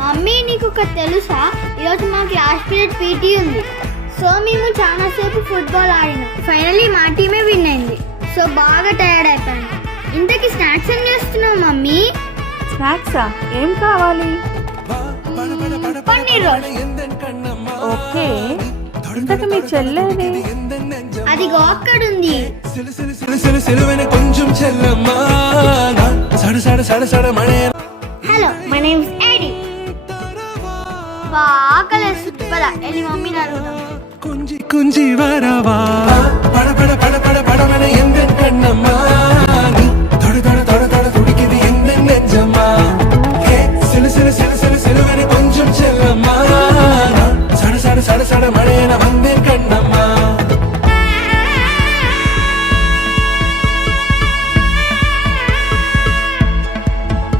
Mummy నీకు ఒక తెలుసా, ఈరోజు మా క్లాస్ పీరియడ్ పీటీ ఉంది. సో మేము చాలాసేపు ఫుట్బాల్ ఆడినాం. ఫైనలీ మా టీమే విన్ అయింది. సో బాగా టైర్డ్ అయిపోయాను. ఇంతకీ స్నాక్స్ ఏం చేస్తున్నావు మమ్మీ? స్నాక్సా? ఏం కావాలి? పన్నీర్ రోల్. ఓకే, ఇంతకు మీ చెల్లేది? అదిగో అక్కడుంది. Hello, my name is Eddie. బాగా లేస్తుంది, పద వెళ్ళి మమ్మీని అడుగుదాం. కుంజి కుంజి వరవా పడ పడ పడ పడ పడమన ఎందెన్ కన్నమ్మా